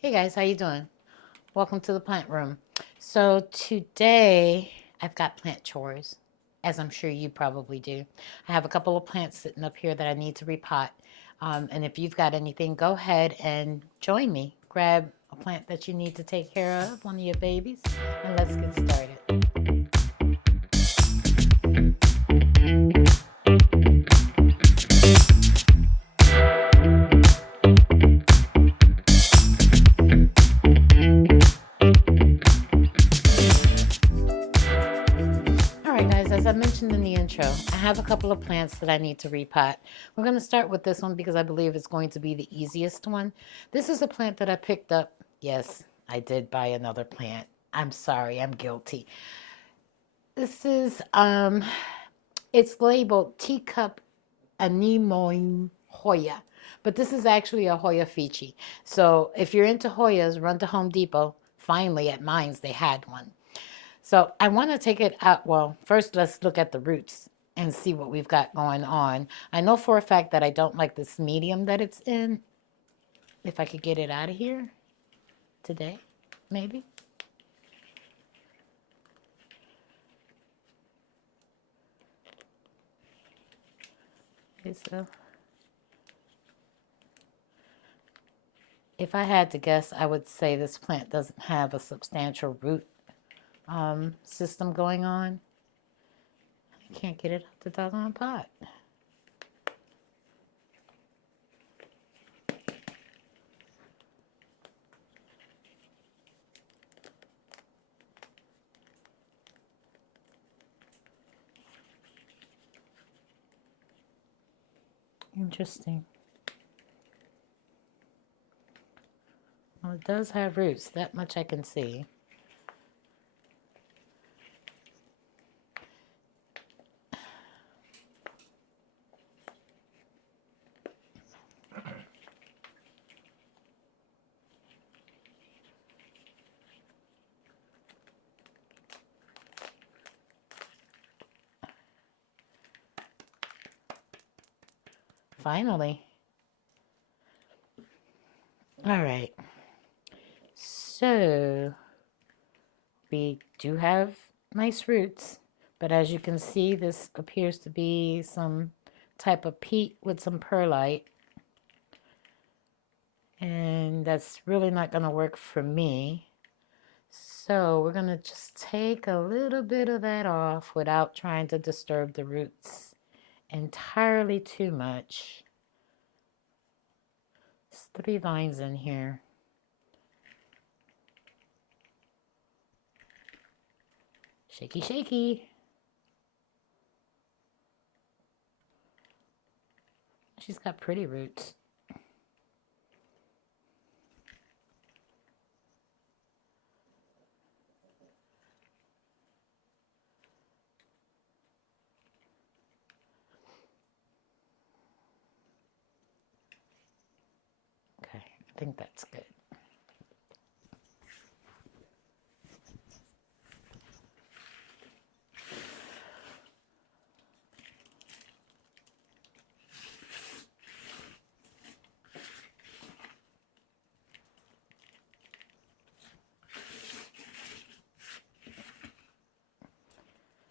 Hey guys, how you doing? Welcome to the plant room. So today I've got plant chores, as I'm sure you probably do. I have a couple of plants sitting up here that I need to repot. And if you've got anything, go ahead and join me. Grab a plant that you need to take care of, one of your babies, and let's get started. All right, guys, as I mentioned in the intro, I have a couple of plants that I need to repot. We're going to start with this one because I believe it's going to be the easiest one. This is a plant that I picked up. Yes, I did buy another plant. I'm sorry, I'm guilty. This is it's labeled teacup anemoine Hoya, but this is actually a Hoya Fitchii. So if you're into Hoyas, run to Home Depot. Finally, at Mines, they had one. So I want to take it out. Well, first let's look at the roots and see what we've got going on. I know for a fact that I don't like this medium that it's in. If I could get it out of here today, maybe. Okay, so if I had to guess, I would say this plant doesn't have a substantial root system going on. I can't get it out the doggone pot. Interesting. Well, it does have roots. That much I can see. Finally. All right. So we do have nice roots, but as you can see, this appears to be some type of peat with some perlite, and that's really not going to work for me. So we're going to just take a little bit of that off without trying to disturb the roots entirely too much. There's 3 vines in here. Shaky, shaky. She's got pretty roots. Okay, I think that's good.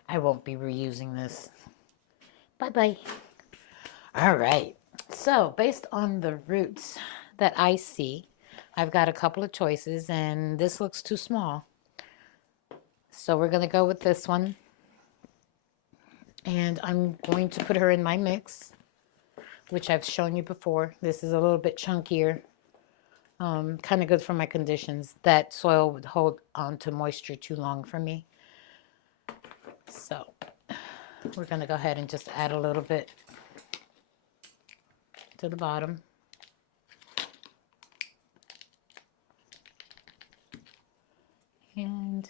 I won't be reusing this. Bye-bye. All right. So based on the roots that I see, I've got a couple of choices, and this looks too small. So we're going to go with this one. And I'm going to put her in my mix, which I've shown you before. This is a little bit chunkier, kind of good for my conditions. That soil would hold on to moisture too long for me. So we're going to go ahead and just add a little bit to the bottom. And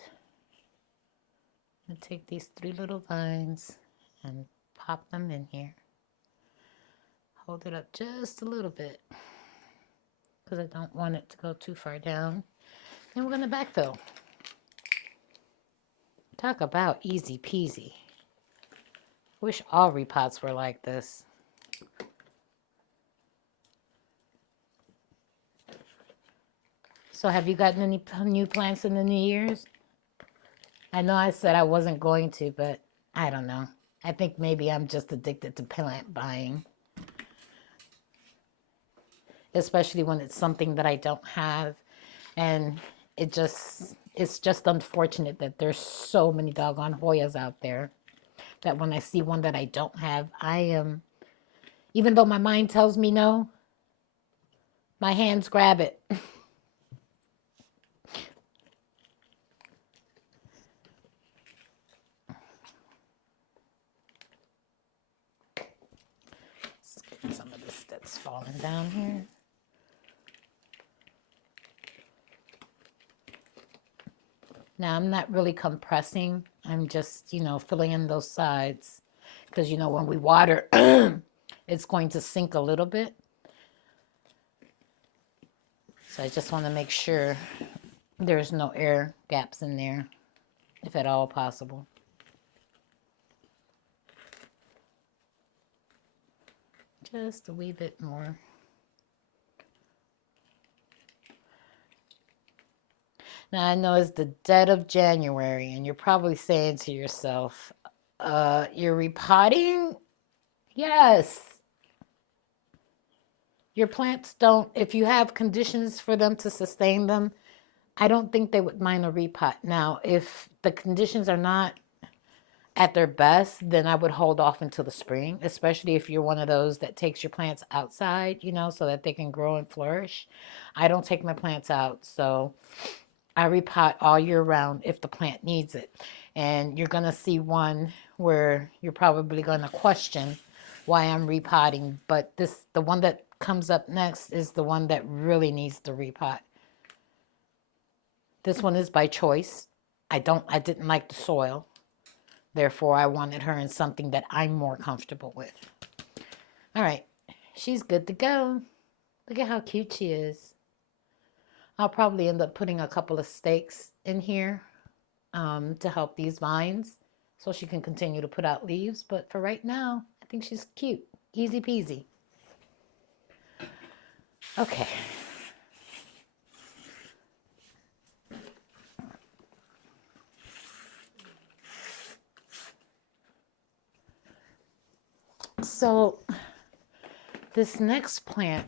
I'm going to take these 3 little vines and pop them in here. Hold it up just a little bit because I don't want it to go too far down. And we're going to backfill. Talk about easy peasy. Wish all repots were like this. So have you gotten any new plants in the New Year's? I know I said I wasn't going to, but I don't know. I think maybe I'm just addicted to plant buying, especially when it's something that I don't have. And it's just unfortunate that there's so many doggone Hoyas out there that when I see one that I don't have, I am, even though my mind tells me no, my hands grab it. Let's get some of this that's falling down here. Now I'm not really compressing. I'm just, filling in those sides. Because, when we water, it's going to sink a little bit. So I just want to make sure there's no air gaps in there, if at all possible. Just a wee bit more. Now I know it's the dead of January, and you're probably saying to yourself, you're repotting? Yes. Your plants don't, if you have conditions for them to sustain them, I don't think they would mind a repot. Now, if the conditions are not at their best, then I would hold off until the spring, especially if you're one of those that takes your plants outside, so that they can grow and flourish. I don't take my plants out, so I repot all year round if the plant needs it. And you're going to see one where you're probably going to question why I'm repotting, but the one that comes up next is the one that really needs the repot. This one is by choice. I didn't like the soil. Therefore, I wanted her in something that I'm more comfortable with. All right, she's good to go. Look at how cute she is. I'll probably end up putting a couple of stakes in here to help these vines so she can continue to put out leaves. But for right now, I think she's cute. Easy peasy. Okay. So this next plant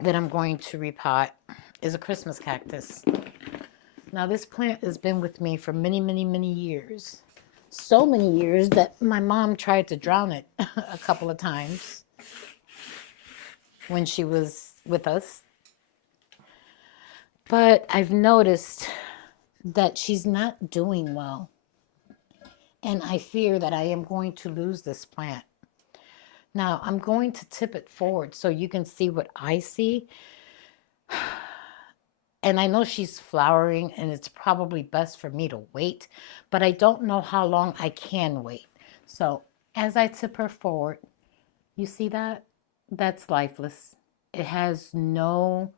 that I'm going to repot is a Christmas cactus. Now this plant has been with me for many, many, many years. So many years that my mom tried to drown it a couple of times when she was with us. But I've noticed that she's not doing well. And I fear that I am going to lose this plant. Now I'm going to tip it forward so you can see what I see. And I know she's flowering and it's probably best for me to wait, but I don't know how long I can wait. So as I tip her forward, you see that? That's lifeless. It has no,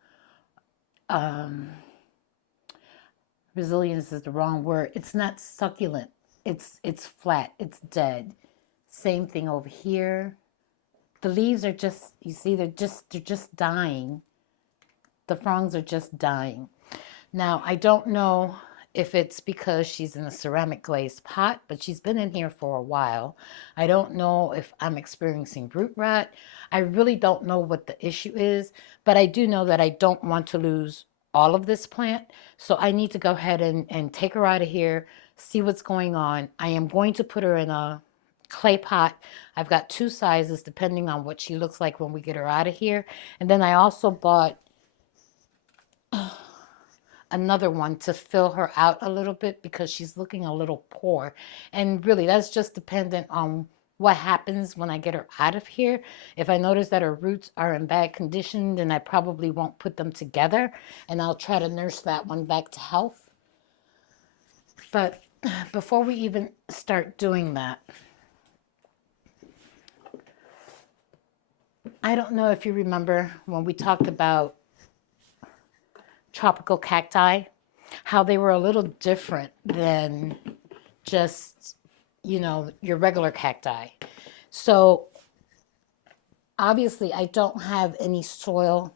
resilience is the wrong word. It's not succulent. It's flat. It's dead. Same thing over here. The leaves are just, you see, they're just dying. The fronds are just dying. Now, I don't know if it's because she's in a ceramic glazed pot, but she's been in here for a while. I don't know if I'm experiencing root rot. I really don't know what the issue is, but I do know that I don't want to lose all of this plant. So I need to go ahead and take her out of here, see what's going on. I am going to put her in a clay pot. I've got two sizes depending on what she looks like when we get her out of here. And then I also bought another one to fill her out a little bit because she's looking a little poor. And really, that's just dependent on what happens when I get her out of here. If I notice that her roots are in bad condition, then I probably won't put them together, and I'll try to nurse that one back to health. But before we even start doing that, I don't know if you remember when we talked about tropical cacti, how they were a little different than just, your regular cacti. So obviously I don't have any soil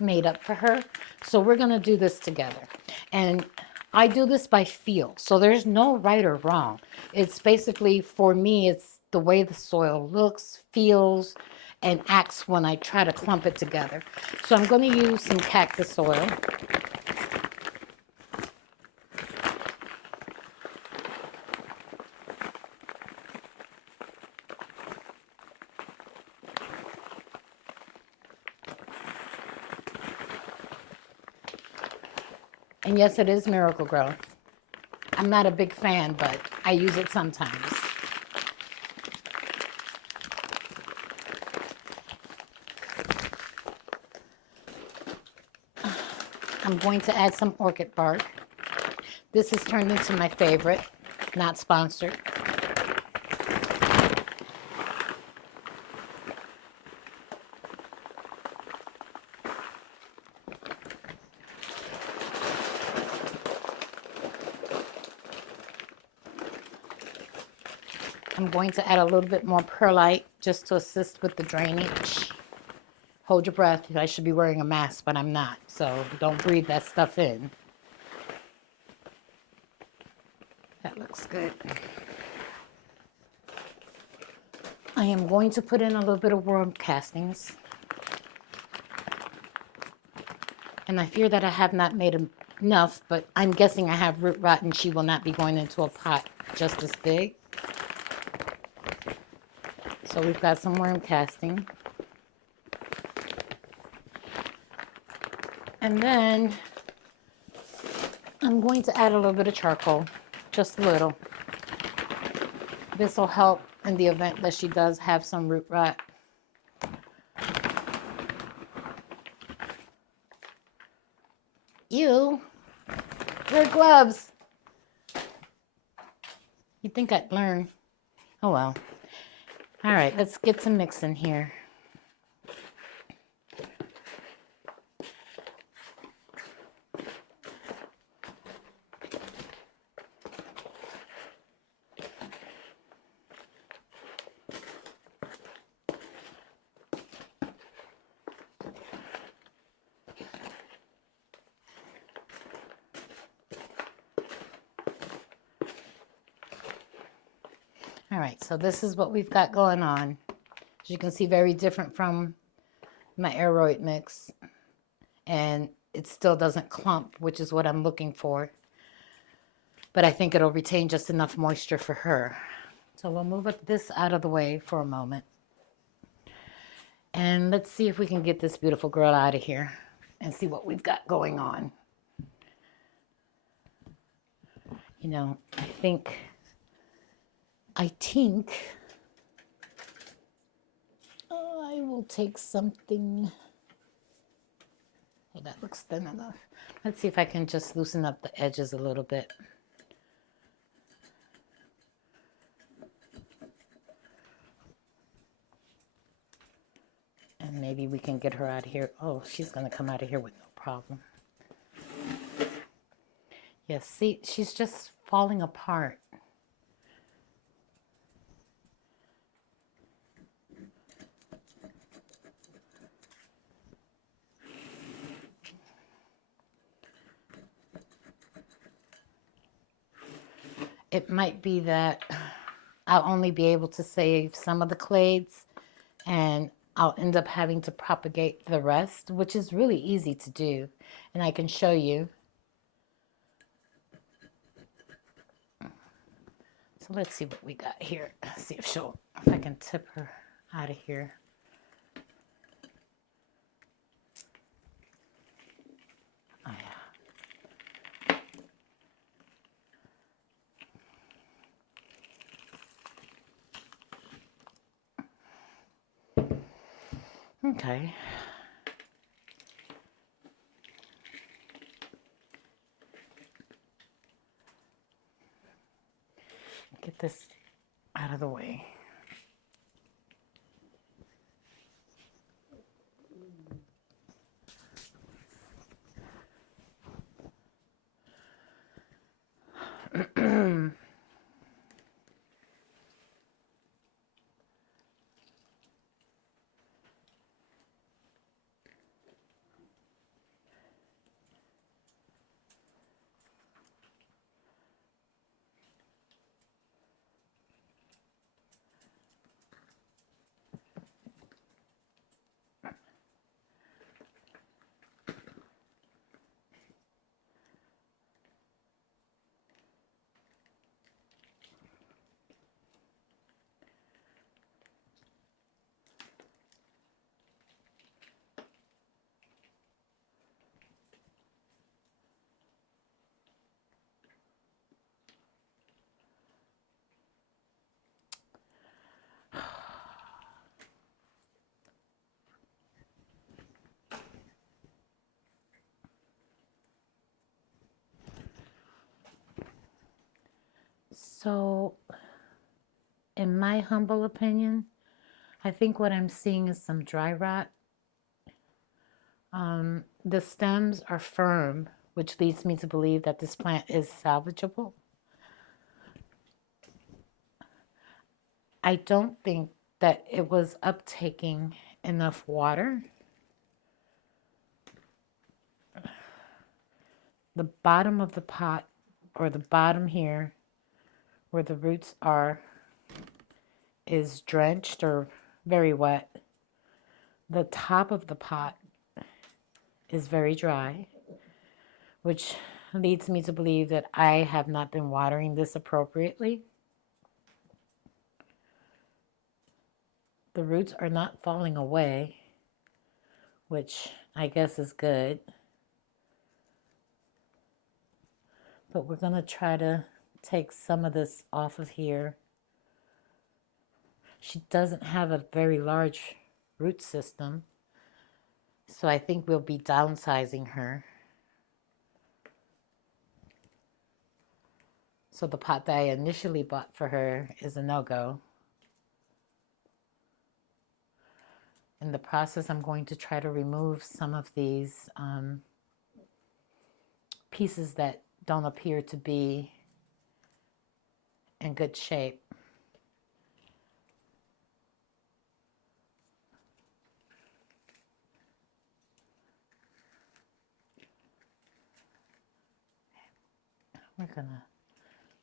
made up for her. So we're going to do this together. And I do this by feel. So there's no right or wrong. It's basically, for me, it's the way the soil looks, feels, and acts when I try to clump it together. So I'm going to use some cactus soil. And yes, it is Miracle Grow. I'm not a big fan, but I use it sometimes. I'm going to add some orchid bark. This has turned into my favorite, not sponsored. I'm going to add a little bit more perlite just to assist with the drainage. Hold your breath. I should be wearing a mask, but I'm not. So don't breathe that stuff in. That looks good. I am going to put in a little bit of worm castings. And I fear that I have not made enough, but I'm guessing I have root rot and she will not be going into a pot just as big. So we've got some worm casting. And then I'm going to add a little bit of charcoal, just a little. This will help in the event that she does have some root rot. Ew, wear gloves. You'd think I'd learn. Oh well. All right, let's get some mixing here. All right, so this is what we've got going on. As you can see, very different from my aeroid mix. And it still doesn't clump, which is what I'm looking for. But I think it'll retain just enough moisture for her. So we'll move this out of the way for a moment. And let's see if we can get this beautiful girl out of here and see what we've got going on. You know, I think I will take something. Oh, that looks thin enough. Let's see if I can just loosen up the edges a little bit. And maybe we can get her out of here. Oh, she's going to come out of here with no problem. Yes, see, she's just falling apart. It might be that I'll only be able to save some of the clades and I'll end up having to propagate the rest, which is really easy to do. And I can show you. So let's see what we got here. See if I can tip her out of here. Oh, yeah. Okay. Get this out of the way. So, in my humble opinion, I think what I'm seeing is some dry rot. The stems are firm, which leads me to believe that this plant is salvageable. I don't think that it was uptaking enough water. The bottom of the pot, or the bottom here, where the roots are, is drenched or very wet. The top of the pot is very dry, which leads me to believe that I have not been watering this appropriately. The roots are not falling away, which I guess is good. But we're going to try to take some of this off of here. She doesn't have a very large root system, so I think we'll be downsizing her. So the pot that I initially bought for her is a no-go. In the process, I'm going to try to remove some of these pieces that don't appear to be in good shape. We're gonna,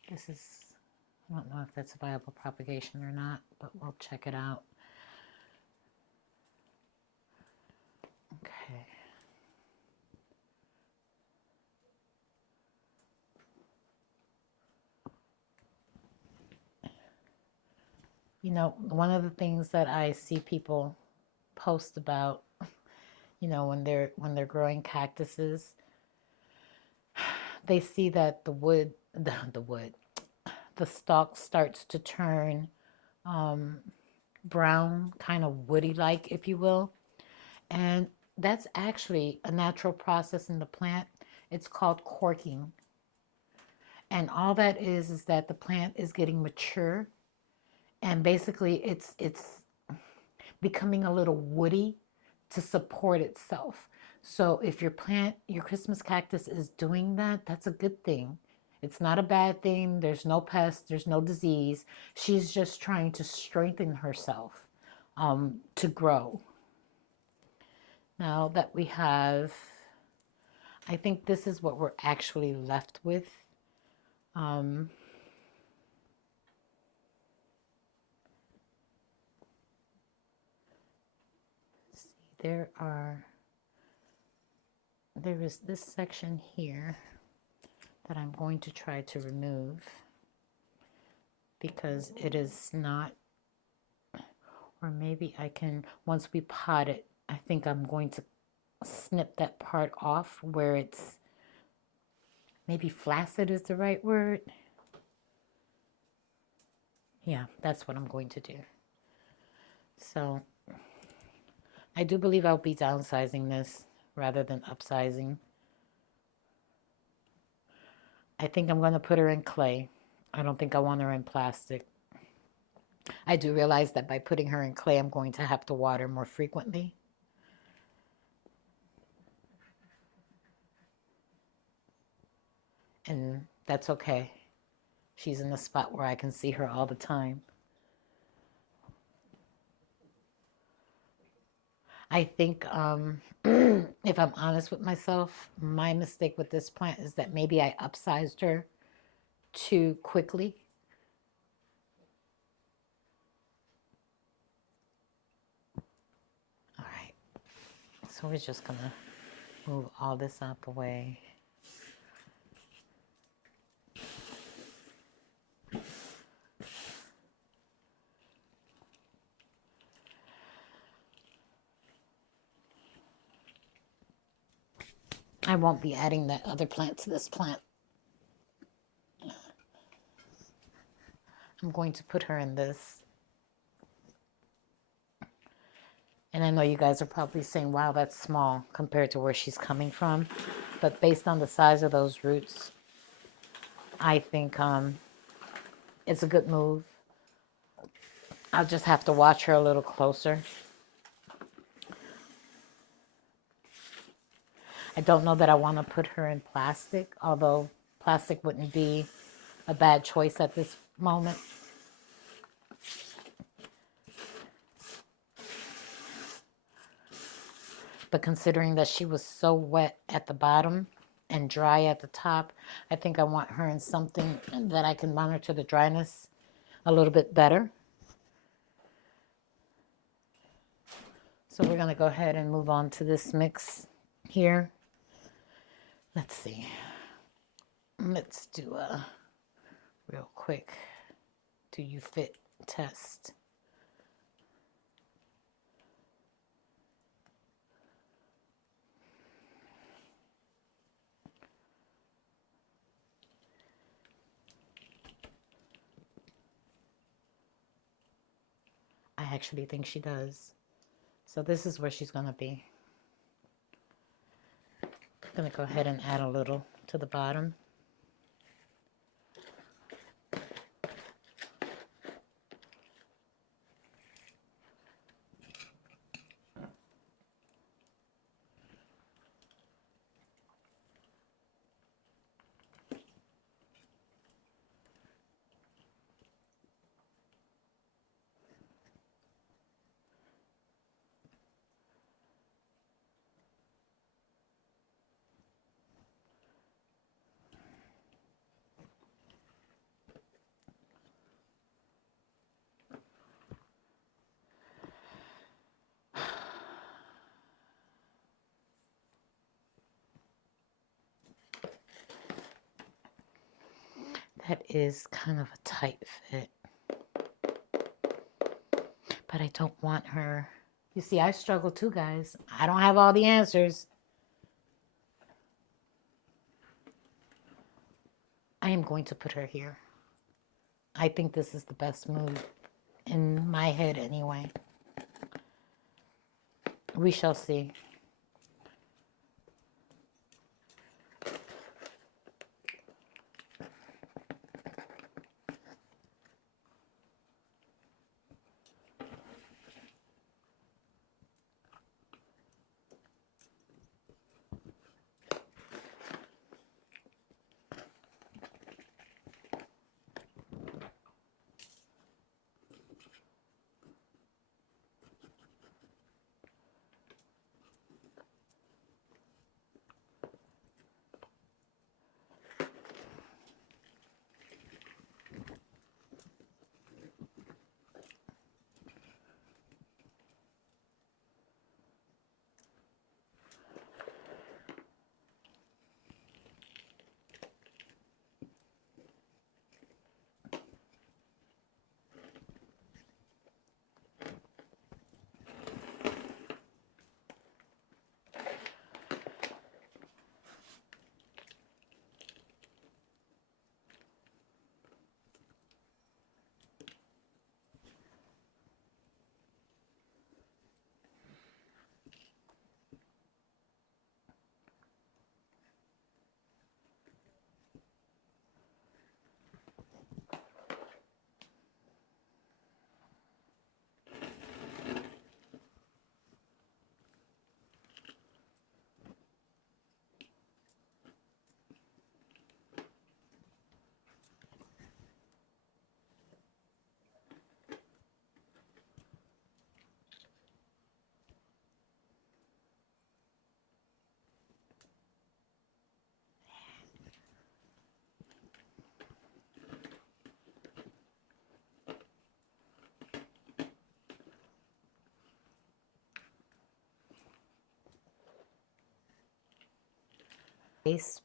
this is, I don't know if that's a viable propagation or not, but we'll check it out. Okay. You know, one of the things that I see people post about, you know, when they're growing cactuses, they see that the wood, the stalk starts to turn brown, kind of woody-like, if you will. And that's actually a natural process in the plant. It's called corking. And all that is that the plant is getting mature, and basically it's becoming a little woody to support itself. So if your plant, your Christmas cactus is doing that, that's a good thing. It's not a bad thing. There's no pest, there's no disease. She's just trying to strengthen herself to grow. Now that we have, I think this is what we're actually left with. See, there is this section here that I'm going to try to remove because it is not, or maybe I can, once we pot it, I think I'm going to snip that part off where it's, maybe flaccid is the right word. Yeah, that's what I'm going to do. So I do believe I'll be downsizing this rather than upsizing. I think I'm going to put her in clay. I don't think I want her in plastic. I do realize that by putting her in clay, I'm going to have to water more frequently. And that's okay. She's in a spot where I can see her all the time. I think, if I'm honest with myself, my mistake with this plant is that maybe I upsized her too quickly. All right, so we're just gonna move all this out the way. I won't be adding that other plant to this plant. I'm going to put her in this. And I know you guys are probably saying, wow, that's small compared to where she's coming from. But based on the size of those roots, I think It's a good move. I'll just have to watch her a little closer. I don't know that I want to put her in plastic, although plastic wouldn't be a bad choice at this moment. But considering that she was so wet at the bottom and dry at the top, I think I want her in something that I can monitor the dryness a little bit better. So we're going to go ahead and move on to this mix here. Let's see. Let's do a real quick do you fit test. I actually think she does. So this is where she's going to be. I'm going to go ahead and add a little to the bottom. That is kind of a tight fit. But I don't want her. You see, I struggle too, guys. I don't have all the answers. I am going to put her here. I think this is the best move in my head anyway. We shall see.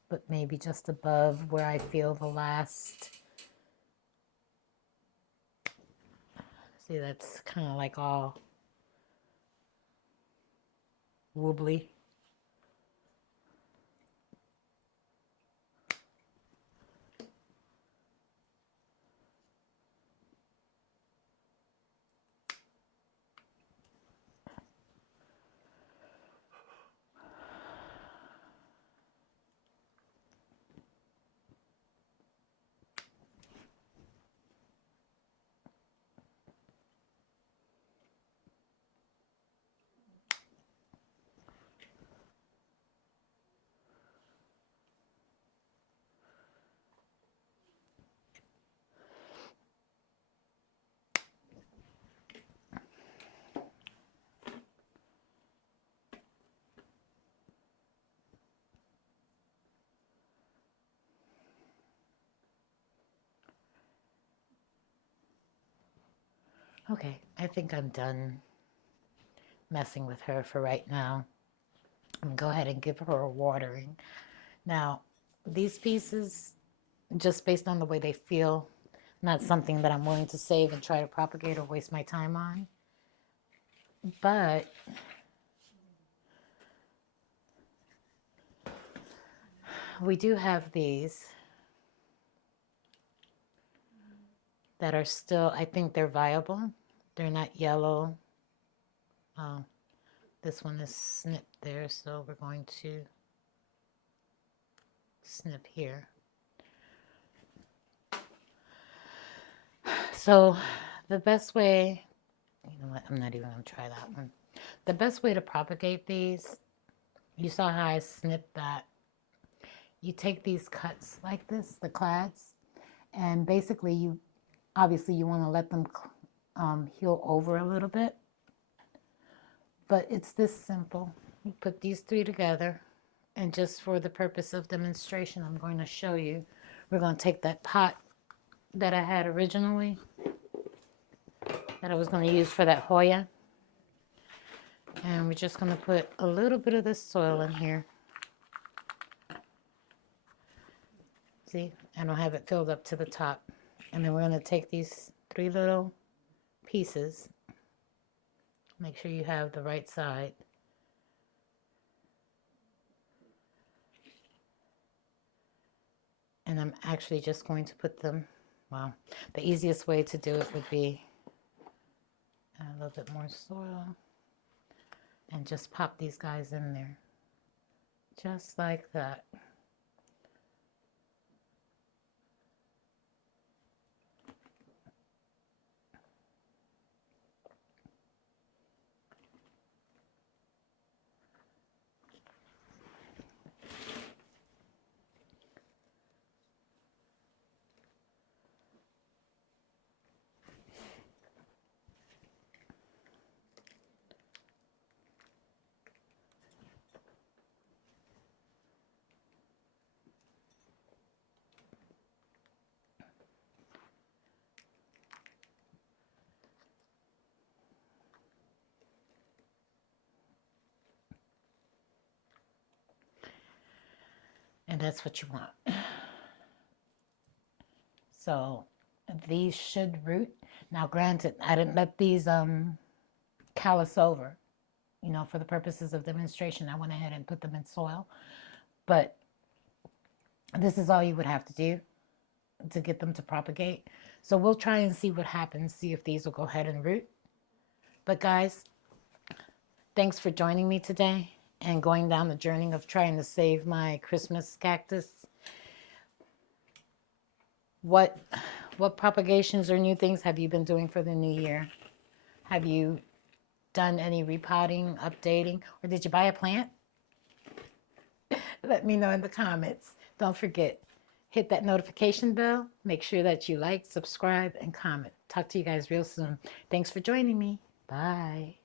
But maybe just above where I feel the last. See, that's kind of like all wobbly. Okay, I think I'm done messing with her for right now. I'm gonna go ahead and give her a watering. Now, these pieces, just based on the way they feel, not something that I'm willing to save and try to propagate or waste my time on. But we do have these that are still, I think they're viable. They're not yellow. Oh, this one is snipped there, so we're going to snip here. So the best way, you know what, I'm not even going to try that one. The best way to propagate these, you saw how I snipped that. You take these cuts like this, the clads, and basically you, obviously you want to let them heal over a little bit. But it's this simple. You put these three together, and just for the purpose of demonstration, I'm going to show you. We're going to take that pot that I had originally, that I was going to use for that Hoya, and we're just going to put a little bit of this soil in here. See, I don't have it filled up to the top. And then we're going to take these three little pieces. Make sure you have the right side. And I'm actually just going to put them, well, the easiest way to do it would be a little bit more soil and just pop these guys in there. Just like that. And that's what you want. So these should root. Now granted, I didn't let these callus over, you know, for the purposes of demonstration. I went ahead and put them in soil. But this is all you would have to do to get them to propagate. So we'll try and see what happens, see if these will go ahead and root. But guys, thanks for joining me today and going down the journey of trying to save my Christmas cactus. What propagations or new things have you been doing for the new year? Have you done any repotting, updating, or did you buy a plant? Let me know in the comments. Don't forget, hit that notification bell. Make sure that you like, subscribe, and comment. Talk to you guys real soon. Thanks for joining me. Bye.